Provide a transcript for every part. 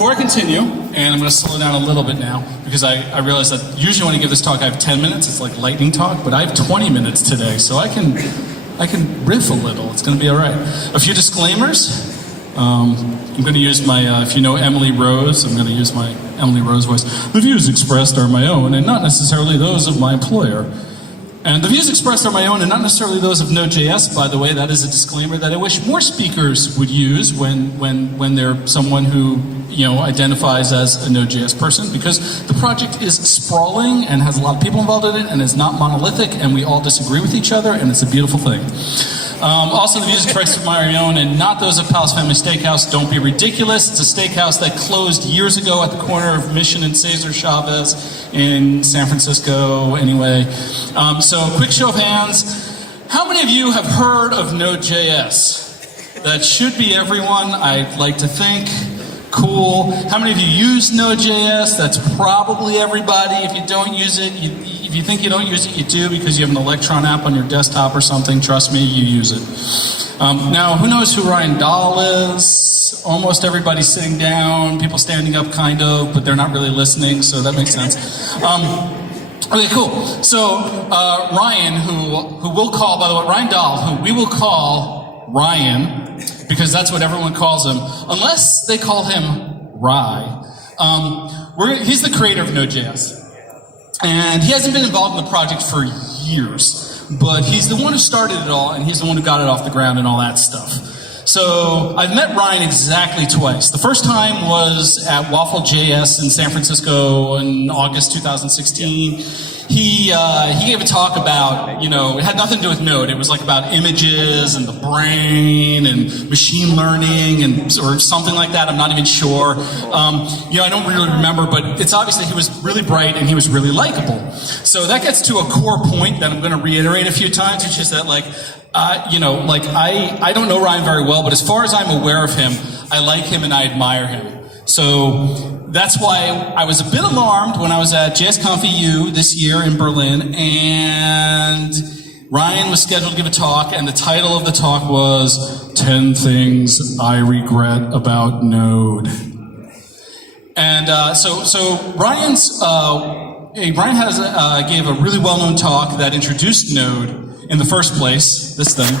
before I continue, and I'm going to slow down a little bit now, because I realize that usually when I give this talk I have 10 minutes, it's like lightning talk, but I have 20 minutes today, so I can riff a little, it's going to be alright. A few disclaimers. I'm going to use my, if you know Emily Rose, I'm going to use my Emily Rose voice. The views expressed are my own and not necessarily those of my employer. And the views expressed are my own and not necessarily those of Node.js, by the way. That is a disclaimer that I wish more speakers would use when they're someone who, identifies as a Node.js person, because the project is sprawling and has a lot of people involved in it and is not monolithic, and we all disagree with each other, and it's a beautiful thing. Also, the views expressed are my own and not those of Palace Family Steakhouse. Don't be ridiculous. It's a steakhouse that closed years ago at the corner of Mission and Cesar Chavez in San Francisco, anyway. So, quick show of hands. How many of you have heard of Node.js? That should be everyone, I'd like to think. Cool. How many of you use Node.js? That's probably everybody. If you don't use it, if you think you don't use it, you do, because you have an Electron app on your desktop or something. Trust me, you use it. Now, who knows who Ryan Dahl is? Almost everybody's sitting down, people standing up kind of, but they're not really listening, so that makes sense. Okay, cool. So, Ryan, who we'll call, by the way, Ryan Dahl, who we will call Ryan, because that's what everyone calls him, unless they call him Rye. He's the creator of Node.js. And he hasn't been involved in the project for years, but he's the one who started it all, and he's the one who got it off the ground and all that stuff. So I've met Ryan exactly twice. The first time was at Waffle.js in San Francisco in August 2016. He gave a talk about, it had nothing to do with Node. It was like about images and the brain and machine learning or something like that. I'm not even sure. I don't really remember, but it's obviously he was really bright and he was really likable. So that gets to a core point that I'm going to reiterate a few times, which is that I don't know Ryan very well, but as far as I'm aware of him, I like him and I admire him. So that's why I was a bit alarmed when I was at JSConf EU this year in Berlin, and Ryan was scheduled to give a talk, and the title of the talk was 10 Things I Regret About Node. And so Ryan gave a really well-known talk that introduced Node in the first place, this thing.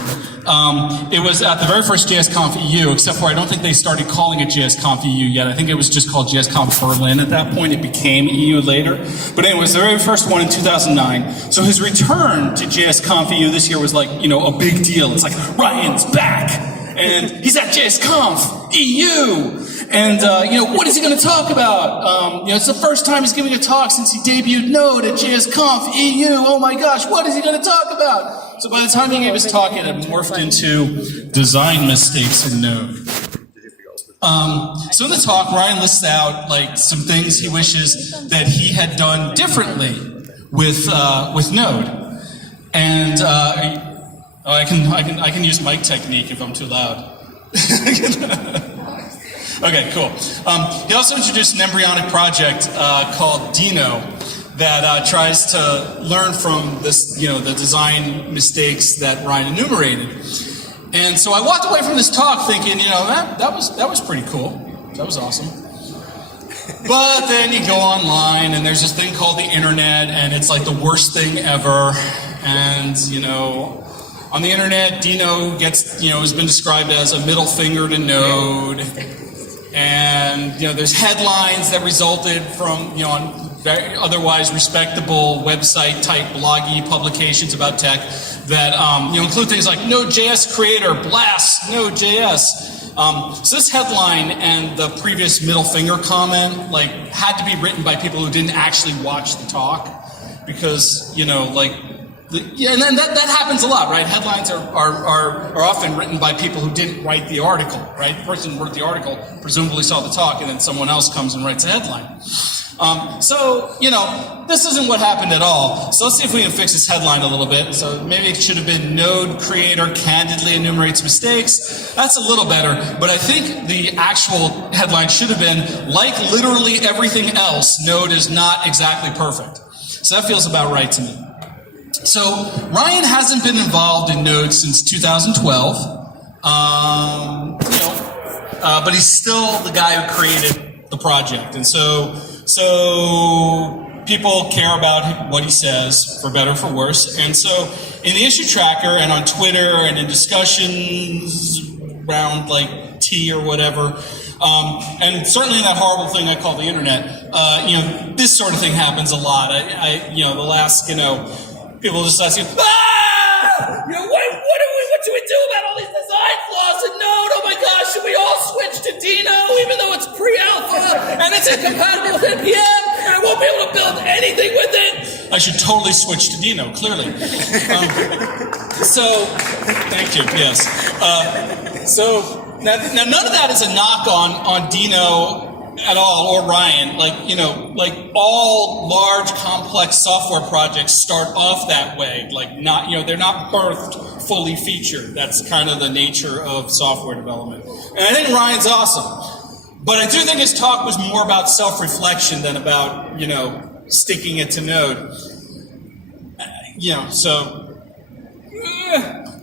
It was at the very first JSConf EU, except for I don't think they started calling it JSConf EU yet. I think it was just called JSConf Berlin at that point. It became EU later. But anyway, it was the very first one in 2009. So his return to JSConf EU this year was like, a big deal. It's like, Ryan's back! And he's at JSConf EU! And, what is he going to talk about? It's the first time he's giving a talk since he debuted Node at JSConf EU. Oh my gosh, what is he going to talk about? So by the time he gave his talk, it had morphed into design mistakes in Node. So in the talk, Ryan lists out, some things he wishes that he had done differently with Node. And, I can use mic technique if I'm too loud. Okay, cool. He also introduced an embryonic project called Dino that tries to learn from this, the design mistakes that Ryan enumerated. And so I walked away from this talk thinking, that was pretty cool. That was awesome. But then you go online and there's this thing called the internet, and it's like the worst thing ever. And on the internet, Dino gets, has been described as a middle finger to Node. And, there's headlines that resulted from, on very otherwise respectable website-type bloggy publications about tech that, include things like Node.js creator blasts Node.js. So this headline and the previous middle finger comment, had to be written by people who didn't actually watch the talk. Because, and then that happens a lot, right? Headlines are often written by people who didn't write the article, right? The person who wrote the article presumably saw the talk, and then someone else comes and writes a headline. This isn't what happened at all. So let's see if we can fix this headline a little bit. So maybe it should have been Node creator candidly enumerates mistakes. That's a little better, but I think the actual headline should have been, like literally everything else, Node is not exactly perfect. So that feels about right to me. So Ryan hasn't been involved in Node since 2012, but he's still the guy who created the project. And so people care about what he says, for better or for worse. And so in the issue tracker and on Twitter and in discussions around like tea or whatever, and certainly in that horrible thing I call the internet, this sort of thing happens a lot. The last, people just ask you, what should we do about all these design flaws in Node? Oh my gosh, should we all switch to Dino even though it's pre-alpha and it's incompatible with NPM and I won't be able to build anything with it? I should totally switch to Dino, clearly. Thank you, yes. Now none of that is a knock on Dino at all, or Ryan. Like all large, complex software projects start off that way. They're not birthed fully featured. That's kind of the nature of software development. And I think Ryan's awesome. But I do think his talk was more about self-reflection than about, sticking it to Node.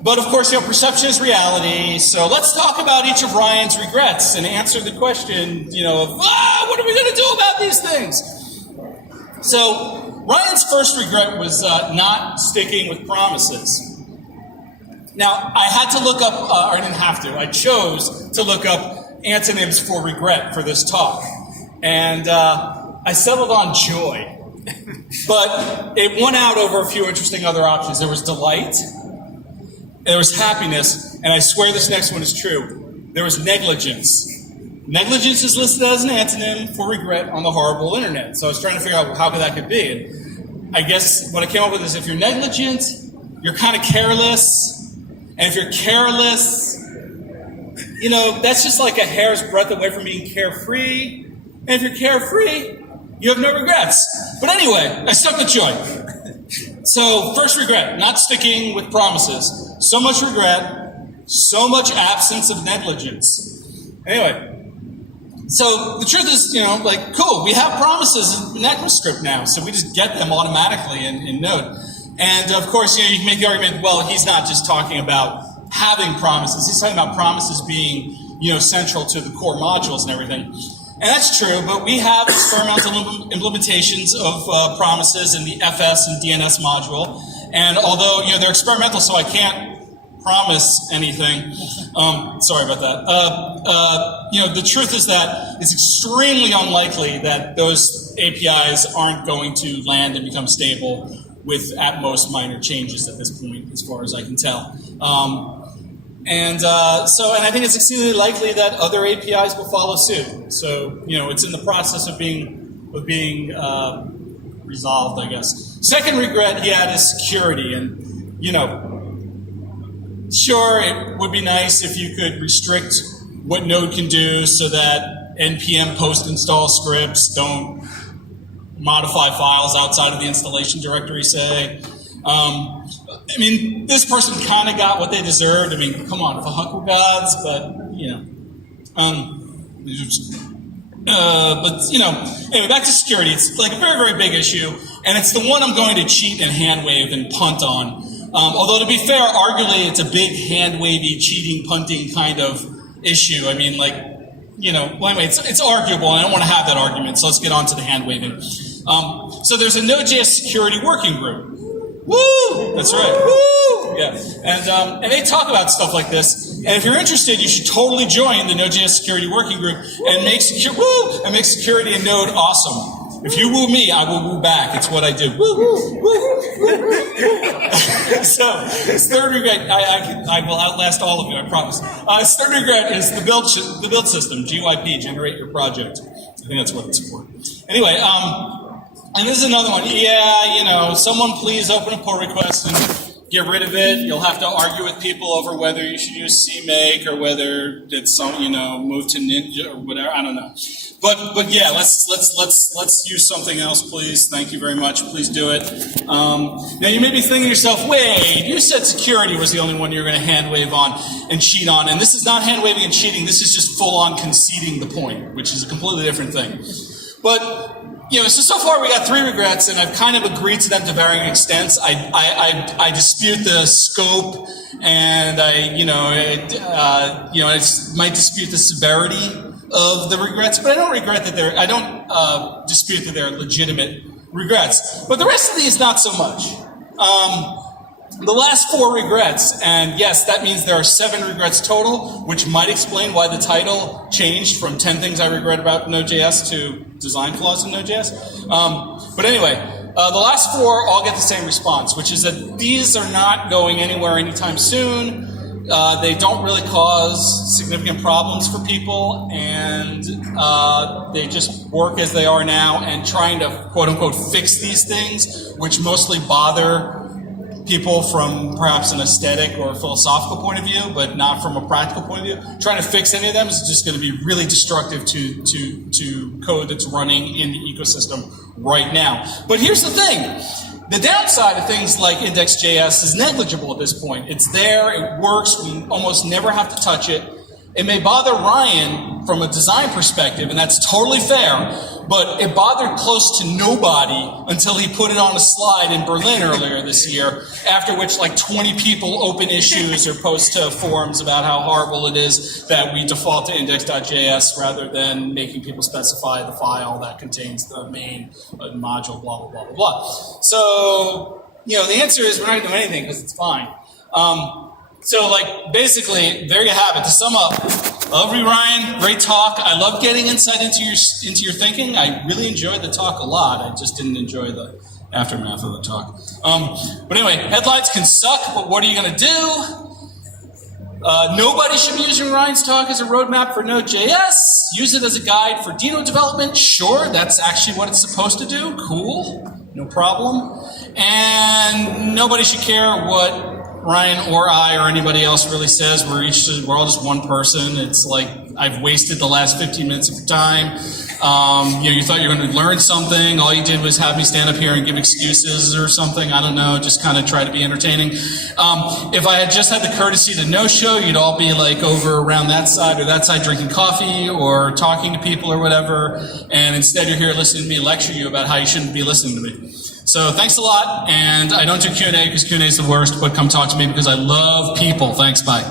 But of course, perception is reality. So let's talk about each of Ryan's regrets and answer the question, what are we going to do about these things? So Ryan's first regret was not sticking with promises. Now, I had to look up, or I didn't have to, I chose to look up antonyms for regret for this talk. And I settled on joy. But it won out over a few interesting other options. There was delight, there was happiness, and I swear this next one is true. There was negligence. Negligence is listed as an antonym for regret on the horrible internet. So I was trying to figure out how that could be. And I guess what I came up with is if you're negligent, you're kind of careless. And if you're careless, that's just like a hair's breadth away from being carefree. And if you're carefree, you have no regrets. But anyway, I stuck with joy. So, first regret, not sticking with promises. So much regret, so much absence of negligence. Anyway, so the truth is, cool, we have promises in ECMAScript now, so we just get them automatically in Node. And of course, you can make the argument, well, he's not just talking about having promises, he's talking about promises being, central to the core modules and everything. And that's true, but we have experimental implementations of promises in the FS and DNS module. And although, they're experimental, so I can't promise anything. Sorry about that. The truth is that it's extremely unlikely that those APIs aren't going to land and become stable with at most minor changes at this point, as far as I can tell. And I think it's exceedingly likely that other APIs will follow suit. So, it's in the process of being resolved, I guess. Second regret he had is security. And, sure, it would be nice if you could restrict what Node can do so that NPM post-install scripts don't modify files outside of the installation directory, say. This person kind of got what they deserved. Come on, if a huck were gods, but, anyway, back to security. It's like a very, very big issue, and it's the one I'm going to cheat and hand wave and punt on. Although, to be fair, arguably, it's a big hand-wavy, cheating, punting kind of issue. It's arguable, and I don't want to have that argument, so let's get on to the hand-waving. So there's a Node.js security working group. Woo! That's right. Woo! Yeah. And they talk about stuff like this. And if you're interested, you should totally join the Node.js security working group and make security in Node awesome. If you woo me, I will woo back. It's what I do. Woo, woo, woo. So, his third regret, I will outlast all of you, I promise. His third regret is the build system, GYP, generate your project. I think that's what it's for. Anyway, and this is another one. Yeah, someone please open a pull request and get rid of it. You'll have to argue with people over whether you should use CMake or whether it's move to Ninja or whatever. I don't know. But yeah, let's use something else, please. Thank you very much. Please do it. Now you may be thinking to yourself, wait, you said security was the only one you're going to hand wave on and cheat on, and this is not hand waving and cheating. This is just full on conceding the point, which is a completely different thing. But so far we got 3 regrets, and I've kind of agreed to them to varying extents. I dispute the scope, and I might dispute the severity of the regrets, but I don't regret that I don't dispute that they're legitimate regrets. But the rest of these, not so much. The last 4 regrets, and yes, that means there are 7 regrets total, which might explain why the title changed from 10 things I regret about Node.js to design flaws in Node.js. But anyway, the last 4 all get the same response, which is that these are not going anywhere anytime soon. They don't really cause significant problems for people, and they just work as they are now, and trying to quote-unquote fix these things, which mostly bother people from perhaps an aesthetic or philosophical point of view, but not from a practical point of view. Trying to fix any of them is just going to be really destructive to code that's running in the ecosystem right now. But here's the thing. The downside of things like index.js is negligible at this point. It's there, it works, we almost never have to touch it. It may bother Ryan from a design perspective, and that's totally fair, but it bothered close to nobody until he put it on a slide in Berlin earlier this year, after which like 20 people open issues or post to forums about how horrible it is that we default to index.js rather than making people specify the file that contains the main module, blah, blah, blah, blah, blah. So, the answer is we're not going to do anything because it's fine. So, basically, there you have it. To sum up, love you, Ryan. Great talk. I love getting insight into your thinking. I really enjoyed the talk a lot. I just didn't enjoy the aftermath of the talk. But anyway, headlines can suck, but what are you going to do? Nobody should be using Ryan's talk as a roadmap for Node.js. Use it as a guide for Dino development. Sure, that's actually what it's supposed to do. Cool. No problem. And nobody should care what Ryan or I or anybody else really says. We're all just one person. It's like I've wasted the last 15 minutes of your time. You thought you were going to learn something. All you did was have me stand up here and give excuses or something. I don't know. Just kind of try to be entertaining. If I had just had the courtesy to no-show, you'd all be over around that side or that side drinking coffee or talking to people or whatever. And instead you're here listening to me lecture you about how you shouldn't be listening to me. So thanks a lot, and I don't do Q&A because Q&A is the worst, but come talk to me because I love people. Thanks, bye.